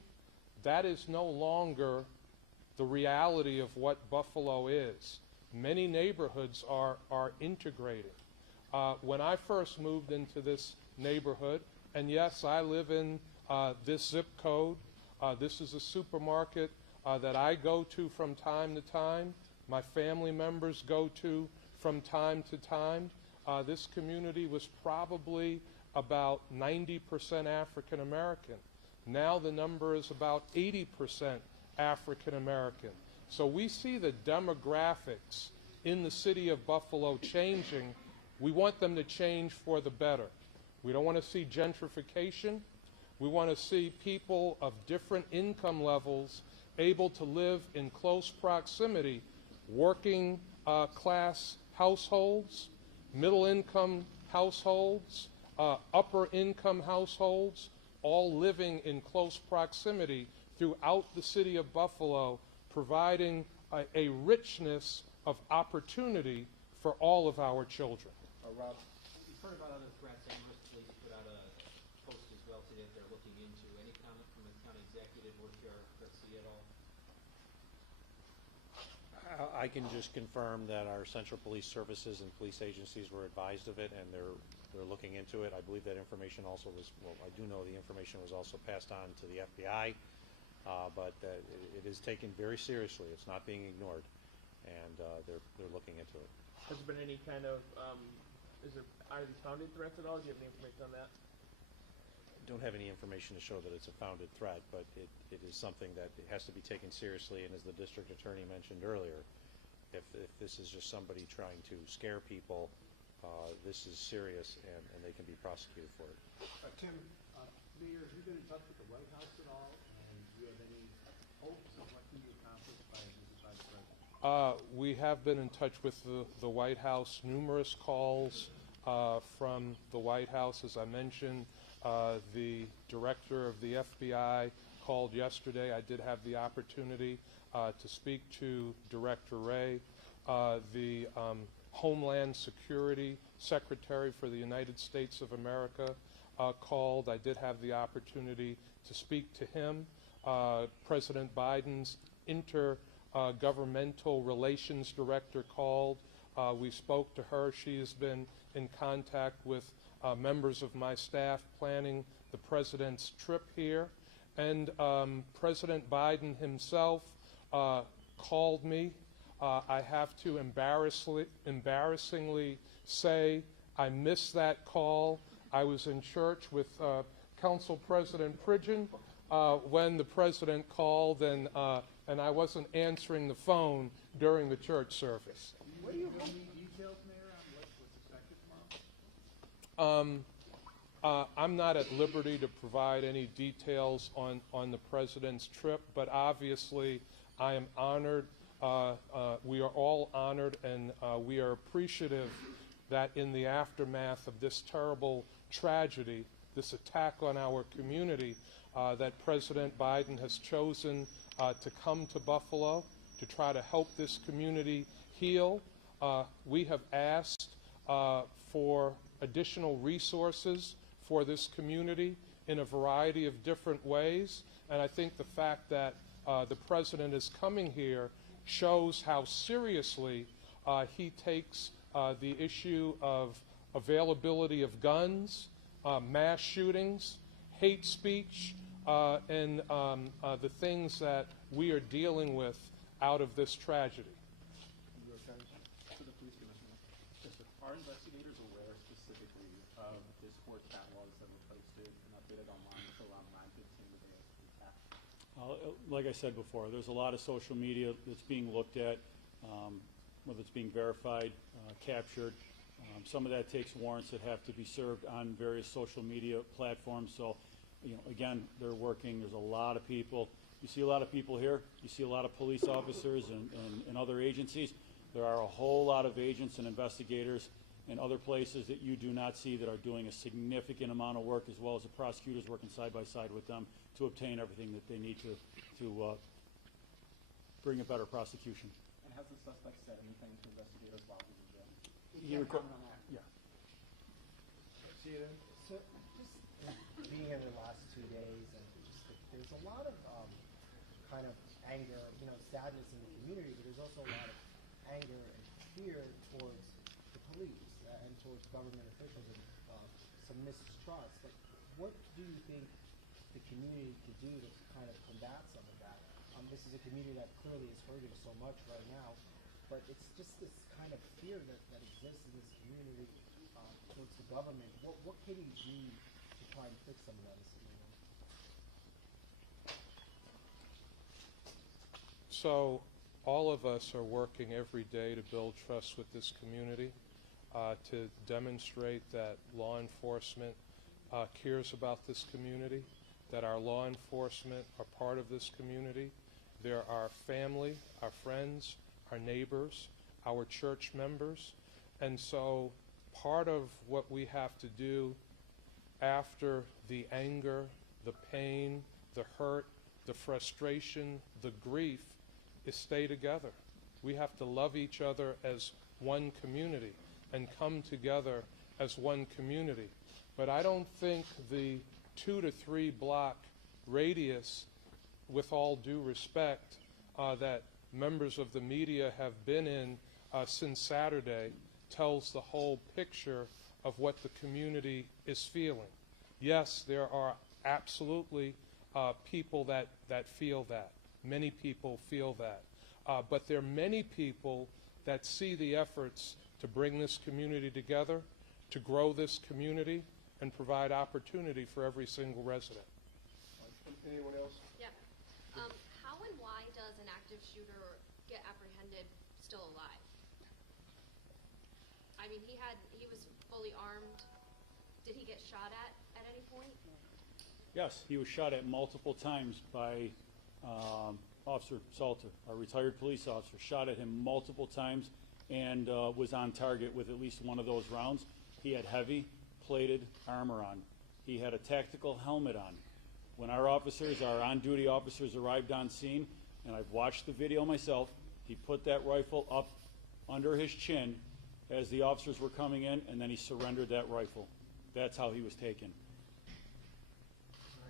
That is no longer the reality of what Buffalo is. Many neighborhoods are integrating. When I first moved into this neighborhood, and yes, I live in this zip code, this is a supermarket that I go to from time to time, my family members go to from time to time. This community was probably about 90% African American. Now the number is about 80% African American. So we see the demographics in the city of Buffalo changing. We want them to change for the better. We don't want to see gentrification. We want to see people of different income levels able to live in close proximity, working class households, middle income households, upper income households, all living in close proximity throughout the city of Buffalo, providing a richness of opportunity for all of our children. Rob? We've heard about other threats. Amherst Police put out a post as well today that they're looking into. Any comment from the county executive or Sheriff Garcia at all? I can just confirm that our central police services and police agencies were advised of it, and they're looking into it. I believe that information also was, well, I do know the information was also passed on to the FBI, but it is taken very seriously. It's not being ignored, and they're looking into it. Has there been any kind of, are these founded threats at all? Do you have any information on that? Don't have any information to show that it's a founded threat, but it is something that has to be taken seriously, and as the district attorney mentioned earlier, if this is just somebody trying to scare people, this is serious, and they can be prosecuted for it. Tim, Mayor, have you been in touch with the White House at all, and do you have any hopes of what can be accomplished by a visit by the President? We have been in touch with the White House, numerous calls from the White House, as I mentioned. The director of the FBI called yesterday. I did have the opportunity to speak to Director Wray. The Homeland Security Secretary for the United States of America called. I did have the opportunity to speak to him. President Biden's Intergovernmental Relations Director called. We spoke to her. She has been in contact with members of my staff planning the president's trip here. And President Biden himself called me. I have to embarrassingly say I missed that call. I was in church with Council President Pridgen when the president called, and I wasn't answering the phone during the church service. What do you have any details, Mayor, on what's expected tomorrow? I'm not at liberty to provide any details on the president's trip, but obviously I am honored. We are all honored, and we are appreciative that in the aftermath of this terrible tragedy, this attack on our community, that President Biden has chosen to come to Buffalo to try to help this community heal. We have asked for additional resources for this community in a variety of different ways, and I think the fact that the President is coming here shows how seriously he takes the issue of availability of guns, mass shootings, hate speech, and the things that we are dealing with out of this tragedy. To the police commissioner, are investigators aware specifically of the sport catalogs that were posted and updated online until around 9:15 the day of the attack? Like I said before, there's a lot of social media that's being looked at, whether it's being verified, captured. Some of that takes warrants that have to be served on various social media platforms. So, again, they're working. There's a lot of people. You see a lot of people here. You see a lot of police officers and other agencies. There are a whole lot of agents and investigators and other places that you do not see that are doing a significant amount of work, as well as the prosecutors working side by side with them to obtain everything that they need to bring a better prosecution. And has the suspect said anything to investigators while he was there? Yeah. So just being here the last 2 days, and just there's a lot of kind of anger, sadness in the community, but there's also a lot of anger and fear towards the police and towards government officials, and some mistrust. Like, what do you think the community could do to kind of combat some of that? This is a community that clearly is hurting so much right now, but it's just this kind of fear that exists in this community towards the government. What can you do to try and fix some of that? So all of us are working every day to build trust with this community, to demonstrate that law enforcement cares about this community, that our law enforcement are part of this community. They're our family, our friends, our neighbors, our church members. And so part of what we have to do after the anger, the pain, the hurt, the frustration, the grief, is stay together. We have to love each other as one community and come together as one community. But I don't think the 2 to 3 block radius, with all due respect, that members of the media have been in since Saturday, tells the whole picture of what the community is feeling. Yes, there are absolutely people that feel that. Many people feel that. But there are many people that see the efforts to bring this community together, to grow this community, and provide opportunity for every single resident. Anyone else? Yeah. How and why does an active shooter get apprehended still alive? I mean, he was fully armed. Did he get shot at any point? Yes, he was shot at multiple times by Officer Salter, our retired police officer, shot at him multiple times and was on target with at least one of those rounds. He had heavy plated armor on. He had a tactical helmet on. When our officers, our on-duty officers, arrived on scene, and I've watched the video myself, he put that rifle up under his chin as the officers were coming in, and then he surrendered that rifle. That's how he was taken.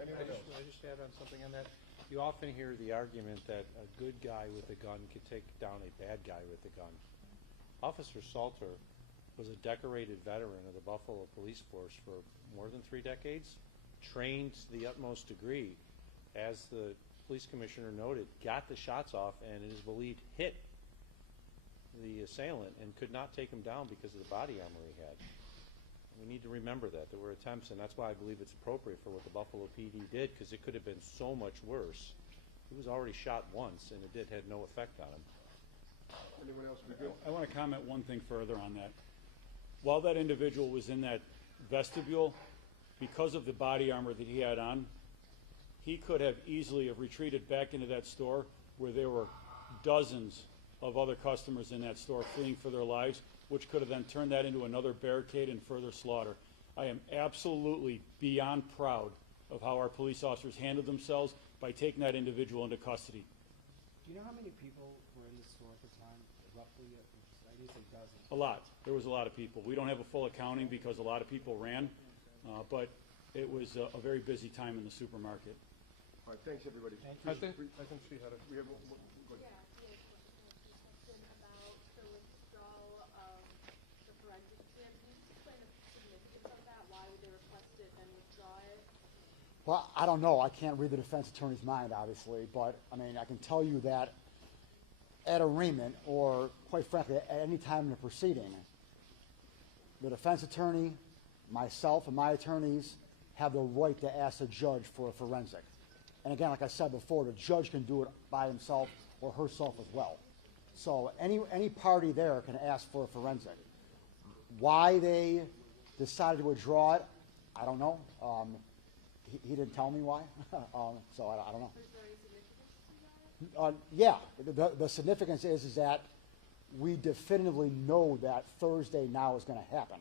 I just add on something on that. You often hear the argument that a good guy with a gun could take down a bad guy with a gun. Officer Salter was a decorated veteran of the Buffalo Police Force for more than 3 decades, trained to the utmost degree, as the police commissioner noted, got the shots off and it is believed hit the assailant and could not take him down because of the body armor he had. We need to remember that there were attempts, and that's why I believe it's appropriate for what the Buffalo PD did, because it could have been so much worse. He was already shot once, and it had no effect on him. Anyone else? We good? I want to comment one thing further on that. While that individual was in that vestibule, because of the body armor that he had on, he could have easily have retreated back into that store where there were dozens of other customers in that store fleeing for their lives, which could have then turned that into another barricade and further slaughter. I am absolutely beyond proud of how our police officers handled themselves by taking that individual into custody. Do you know how many people were in the store at the time, roughly, in you say dozens? A lot. There was a lot of people. We don't have a full accounting because a lot of people ran, but it was a very busy time in the supermarket. All right, thanks, everybody. I think she had We have, go ahead. Question about the withdrawal of the forensic exam. Can you just explain the significance of that? Why would they request it and withdraw it? Well, I don't know. I can't read the defense attorney's mind, obviously, but I mean, I can tell you that at arraignment, or quite frankly, at any time in the proceeding, the defense attorney, myself, and my attorneys have the right to ask the judge for a forensic. And again, like I said before, the judge can do it by himself or herself as well. So any party there can ask for a forensic. Why they decided to withdraw it, I don't know. He didn't tell me why, so I don't know. Yeah, the significance is that we definitively know that Thursday now is going to happen.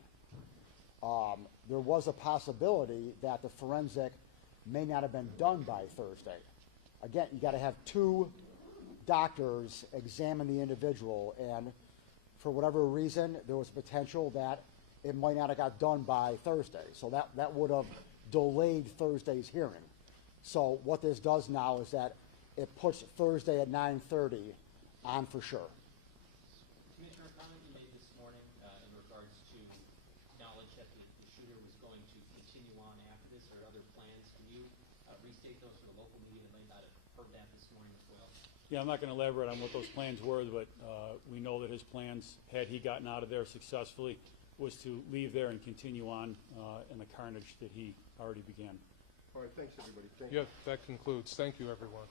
There was a possibility that the forensic may not have been done by Thursday. Again, you got to have 2 doctors examine the individual, and for whatever reason, there was potential that it might not have got done by Thursday. So that would have delayed Thursday's hearing. So what this does now is that it puts Thursday at 9:30 on for sure. Commissioner, a comment you made this morning in regards to knowledge that the shooter was going to continue on after this or other plans. Can you restate those for the local media that may not have heard that this morning as well? Yeah, I'm not going to elaborate on what those plans were, but we know that his plans, had he gotten out of there successfully, was to leave there and continue on in the carnage that he already began. All right, thanks, everybody. Thank Yeah, you. that concludes. Thank you, everyone.